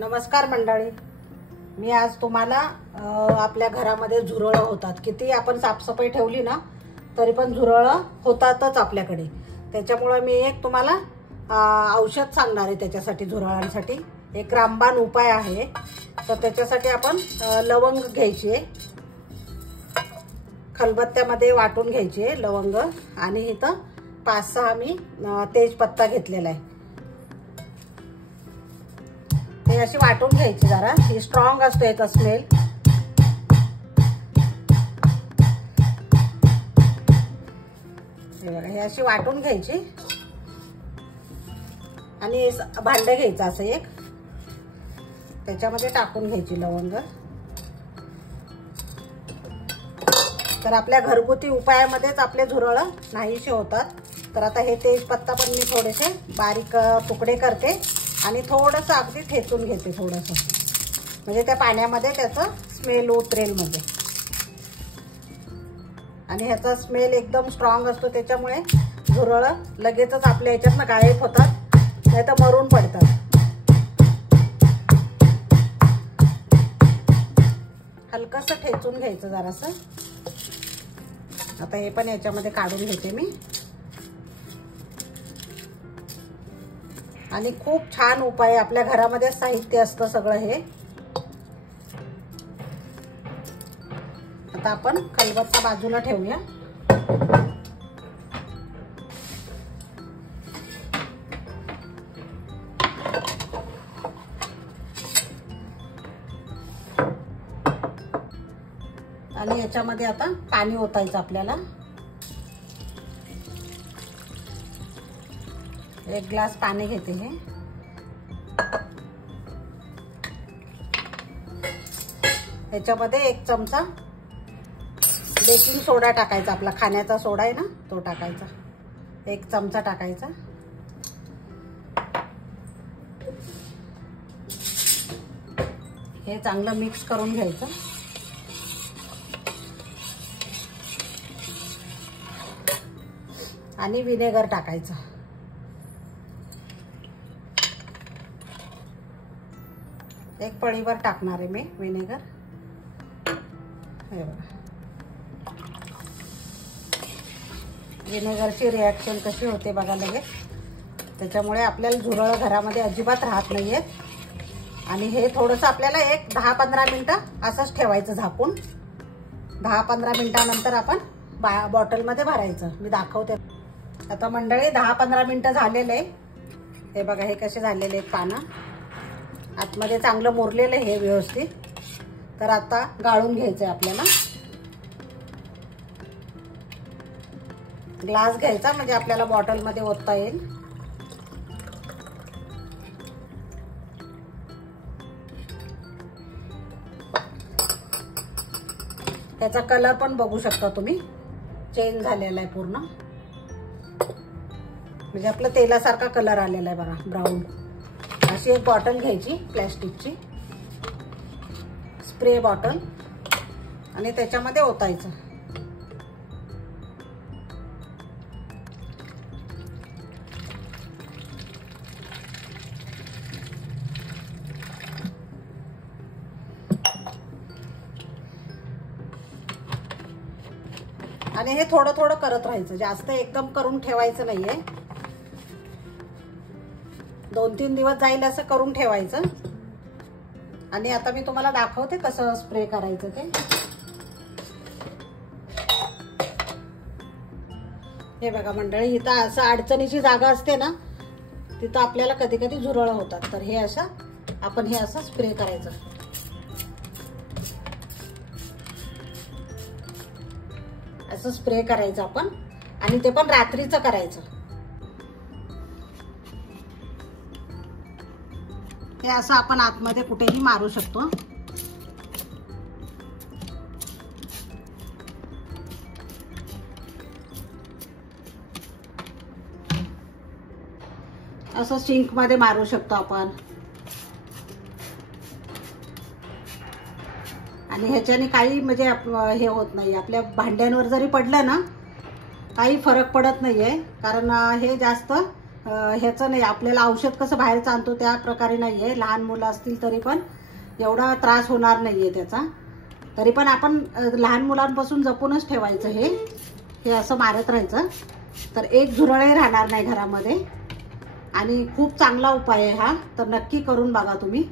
नमस्कार मंडळी, मी आज तुम्हाला आपल्या घरामध्ये झुरळ होतात. किती आपण साफसफाई ठेवली ना तरी पण झुरळ होतातच आपल्याकडे. त्याच्यामुळे मी एक तुम्हाला औषध सांगणार आहे त्याच्यासाठी. झुरळांसाठी एक रामबाण उपाय आहे. तर त्याच्यासाठी आपण लवंग घ्यायची आहे, खलबत्त्यामध्ये वाटून घ्यायची आहे लवंग. आणि इथं 5-6 मी तेजपत्ता घेतलेला आहे. हे अशी वाटून घ्यायची. जरा ही स्ट्रॉंग असतो याचा स्मेल. हे अशी वाटून घ्यायची आणि भांडं घ्यायचं असं एक, त्याच्यामध्ये टाकून घ्यायची लवंग. तर आपल्या घरगुती उपायामध्येच आपले झुरळ नाहीसे होतात. तर आता हे तेजपत्ता पण मी थोडेसे बारीक तुकडे करते आणि थोडंसं अगदी ठेचून घेते थोडंसं, म्हणजे त्या पाण्यामध्ये त्याचं स्मेल उतरेल मध्ये. आणि ह्याचा स्मेल एकदम स्ट्रॉंग असतो, त्याच्यामुळे झुरळ लगेचच आपल्या ह्याच्यातनं गायब होतात, नाही तर मरून पडतात. हलकंसं ठेचून घ्यायचं जरासं. आता हे पण याच्यामध्ये काढून घेते मी. आणि खूप छान उपाय, आपल्या घरामध्ये साहित्य असतं सगळं हे. आता आपण खलबत्ता बाजूला ठेवूया. आणि याच्यामध्ये आता पाणी ओतायचं आपल्याला. 1 ग्लास पाणी घेते हे. याच्यामध्ये 1 चमचा बेकिंग सोडा टाकायचा. आपला खाण्याचा सोडा आहे ना, तो टाकायचा. 1 चमचा टाकायचा. हे चांगलं मिक्स करून घ्यायचं. आणि विनेगर टाकायचं. एक पळीवर टाकणार आहे मी विनेगर. हे बघा, विनेगरची रिॲक्शन कशी होते बघा लगेच. त्याच्यामुळे आपल्याला झुरळ घरामध्ये अजिबात राहत नाहीये. आणि हे थोडंसं आपल्याला एक 10-15 मिनिटं असंच ठेवायचं झाकून. 10-15 मिनिटानंतर आपण बॉटलमध्ये भरायचं. मी दाखवते. आता मंडळी 10-15 मिनिटं झालेले आहे. हे बघा, हे कसे झालेले आहेत पानं. आतमध्ये चांगलं मुरलेलं हे व्यवस्थित. तर आता गाळून घ्यायचंय आपल्याला. ग्लास घ्यायचा म्हणजे आपल्याला बॉटलमध्ये ओतता येईल. त्याचा कलर पण बघू शकता तुम्ही, चेंज झालेला आहे पूर्ण. म्हणजे आपलं तेलासारखा कलर आलेला आहे बघा, ब्राऊन. अशी एक बॉटल घ्यायची प्लॅस्टिकची, स्प्रे बॉटल. आणि त्याच्यामध्ये ओतायचं. आणि हे थोडं थोडं करत राहायचं, जास्त एकदम करून ठेवायचं नाहीये. 2-3 दिवस जाईल असं करून ठेवायचं. आणि आता मी तुम्हाला दाखवते कसं स्प्रे करायचं ते. हे बघा मंडळी, इथं असं अडचणीची जागा असते ना, तिथं आपल्याला कधी कधी झुरळ होतात. तर हे असं आपण हे असं स्प्रे करायचं. असं स्प्रे करायचं आपण. आणि ते पण रात्रीचं करायचं. हे असं आपण आतमध्ये कुठेही मारू शकतो. असं सिंक मध्ये मारू शकतो आपण. आणि ह्याच्याने काही म्हणजे हे होत नाही. आपल्या भांड्यांवर जरी पडलं ना काही फरक पडत नाहीये, कारण हे जास्त ह्याचं नाही, आपल्याला औषध कसं बाहेरचं आणतो त्या प्रकारे नाही आहे. लहान मुलं असतील तरी पण एवढा त्रास होणार नाही आहे त्याचा. तरी पण आपण लहान मुलांपासून जपूनच ठेवायचं. हे असं मारत राहायचं, तर एक झुरळही राहणार नाही घरामध्ये. आणि खूप चांगला उपाय आहे हा, तर नक्की करून बघा तुम्ही.